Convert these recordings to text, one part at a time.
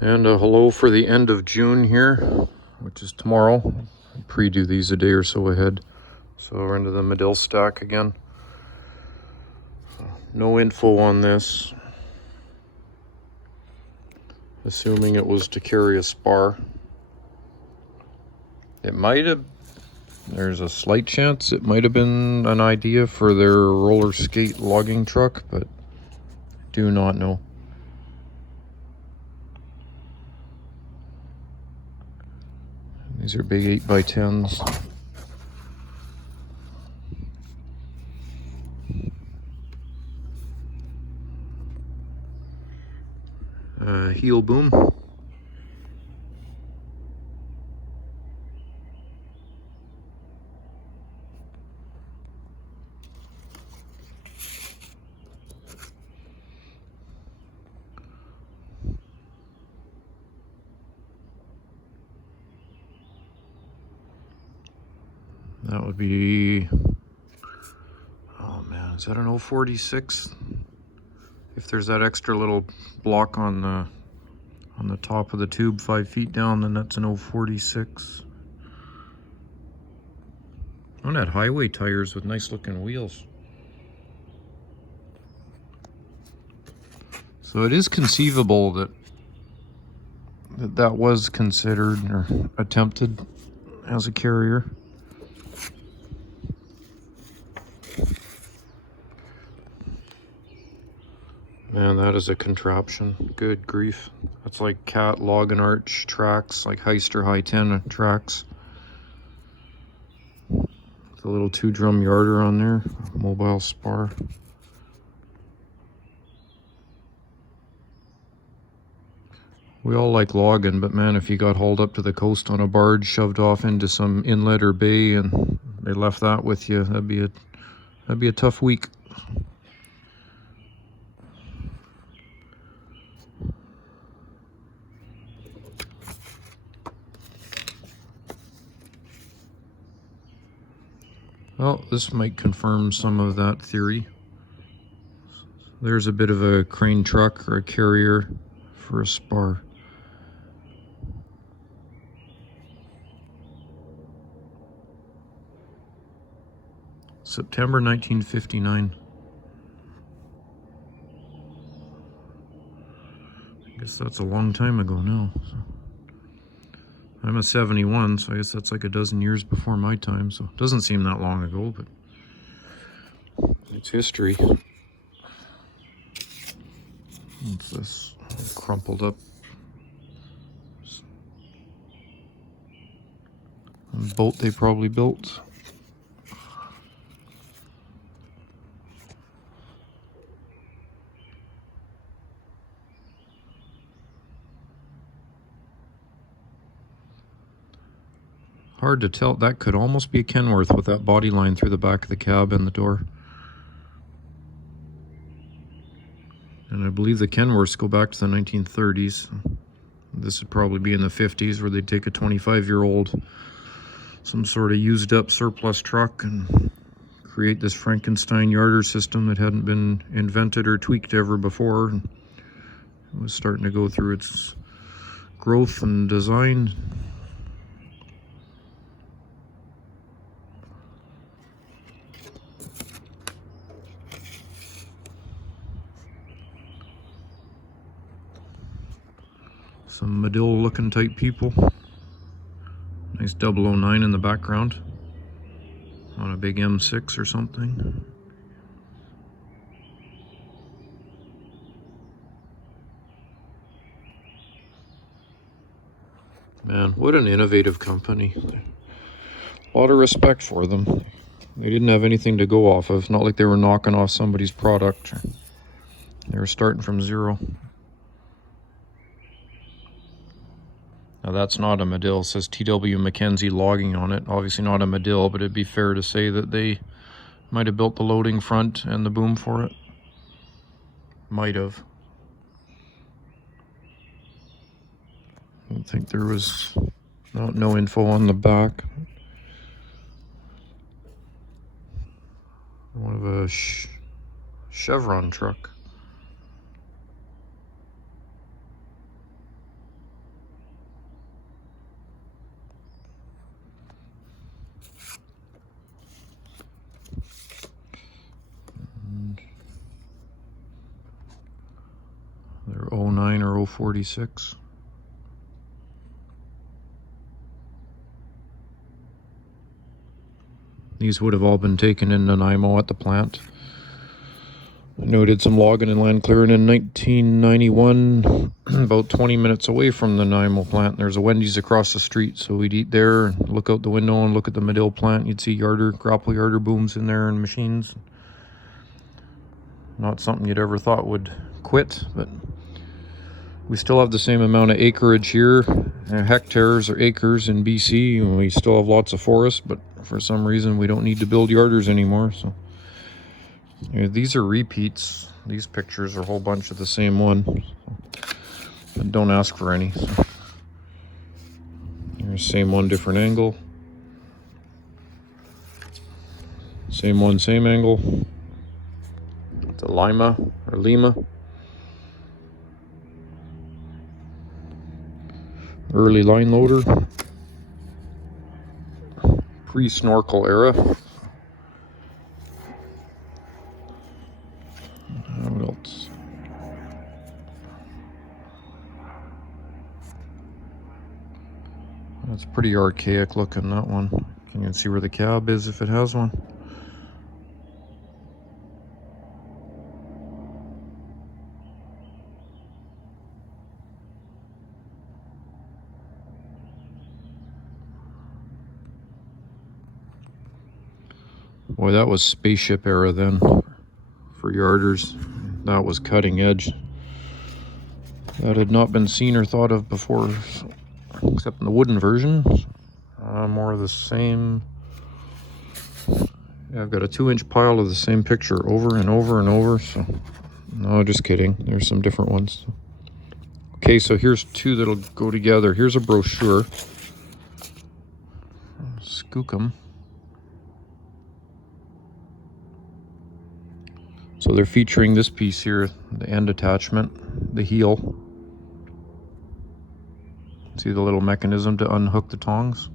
And a hello for the end of June here, which is tomorrow. I pre-do these a day or so ahead. So we're into the Madill stack again. No info on this. Assuming it was to carry a spar. It might have, there's a slight chance it might have been an idea for their roller skate logging truck, but I do not know. These are big 8x10s. Heel boom. That would be, oh man, is that an 046? If there's that extra little block on the top of the tube 5 feet down, then that's an 046. On that highway tires with nice looking wheels. So it is conceivable that was considered or attempted as a carrier. Man, that is a contraption. Good grief. That's like cat log and arch tracks, like Heister High 10 tracks. With a little 2-drum yarder on there, mobile spar. We all like logging, but man, if you got hauled up to the coast on a barge, shoved off into some inlet or bay, and they left that with you, that'd be a tough week. Well, this might confirm some of that theory. There's a bit of a crane truck or a carrier for a spar. September 1959. I guess that's a long time ago now. So. I'm a 71, so I guess that's like a dozen years before my time, so it doesn't seem that long ago, but it's history. What's this? Crumpled up boat they probably built. Hard to tell. That could almost be a Kenworth with that body line through the back of the cab and the door. And I believe the Kenworths go back to the 1930s. This would probably be in the 50s, where they'd take a 25-year-old, some sort of used up surplus truck, and create this Frankenstein yarder system that hadn't been invented or tweaked ever before. And it was starting to go through its growth and design. Some Madill looking type people. Nice 009 in the background on a big M6 or something. Man, what an innovative company. A lot of respect for them. They didn't have anything to go off of. Not like they were knocking off somebody's product. They were starting from zero. Now that's not a Madill. It says TW Mackenzie logging on it. Obviously not a Madill, but it'd be fair to say that they might have built the loading front and the boom for it. Might have. I don't think there was no info on the back. One of a Chevron truck. 046. These would have all been taken in Nanaimo at the plant. I noted some logging and land clearing in 1991, about 20 minutes away from the Nanaimo plant. There's a Wendy's across the street, so we'd eat there and look out the window and look at the Madill plant. You'd see grapple yarder booms in there and machines. Not something you'd ever thought would quit, but we still have the same amount of acreage here, hectares or acres in BC, and we still have lots of forest, but for some reason we don't need to build yarders anymore. So yeah, these are repeats. These pictures are a whole bunch of the same one. So don't ask for any. So here's same one, different angle. Same one, same angle. It's a Lima. Early line loader. Pre-snorkel era. What else? That's pretty archaic looking, that one. Can you see where the cab is if it has one? Boy, that was spaceship era then for yarders. That was cutting edge. That had not been seen or thought of before, except in the wooden version. More of the same. Yeah, I've got a 2-inch pile of the same picture over and over and over. So, no, just kidding. There's some different ones. Okay, so here's two that'll go together. Here's a brochure. Skookum. So they're featuring this piece here, the end attachment, the heel. See the little mechanism to unhook the tongs?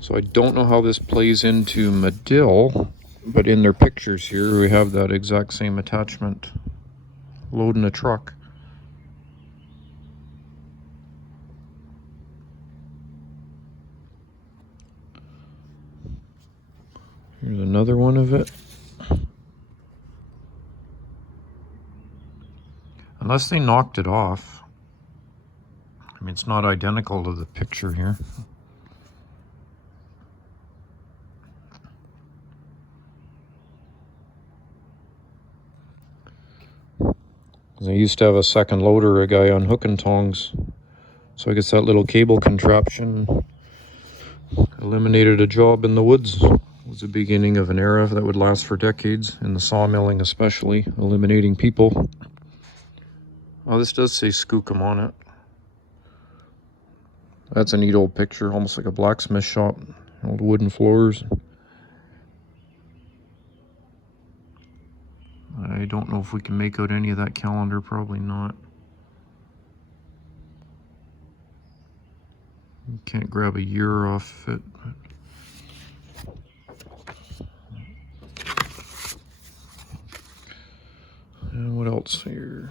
So I don't know how this plays into Madill, but in their pictures here we have that exact same attachment loading a truck. Here's another one of it. Unless they knocked it off. I mean, it's not identical to the picture here. I used to have a second loader, a guy unhooking tongs. So I guess that little cable contraption eliminated a job in the woods. It was the beginning of an era that would last for decades, in the sawmilling especially, eliminating people. Oh, this does say Skookum on it. That's a neat old picture, almost like a blacksmith shop. Old wooden floors. I don't know if we can make out any of that calendar, probably not. Can't grab a year off it. And what else here?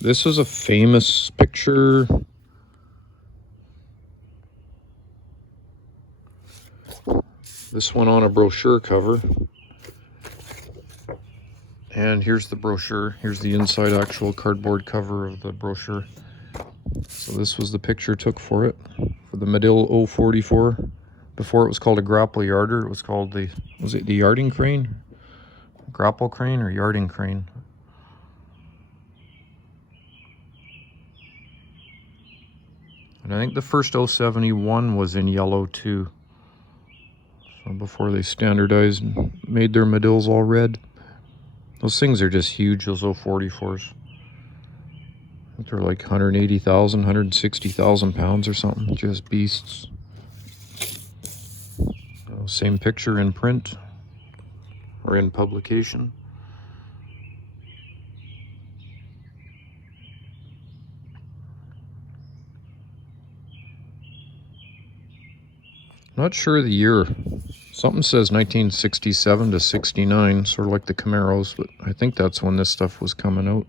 This is a famous picture. This one on a brochure cover. And here's the brochure. Here's the inside actual cardboard cover of the brochure. So this was the picture took for it, for the Madill 044. Before it was called a grapple yarder, it was called the, was it the yarding crane? Grapple crane or yarding crane? And I think the first 071 was in yellow too. So before they standardized and made their Madills all red. Those things are just huge, those 044s. I think they're like 180,000, 160,000 pounds or something, just beasts. Same picture in print or in publication. Not sure of the year. Something says 1967 to 69, sort of like the Camaros, but I think that's when this stuff was coming out.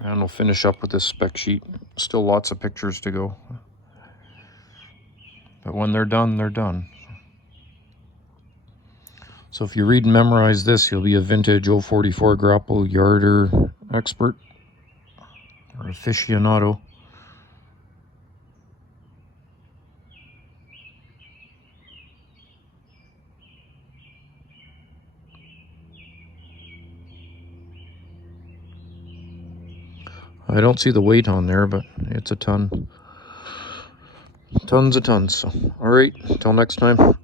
And we'll finish up with this spec sheet. Still lots of pictures to go. But when they're done, they're done. So if you read and memorize this, you'll be a vintage 044 grapple yarder expert or aficionado. I don't see the weight on there, but it's a ton. Tons of tons. So, all right, until next time.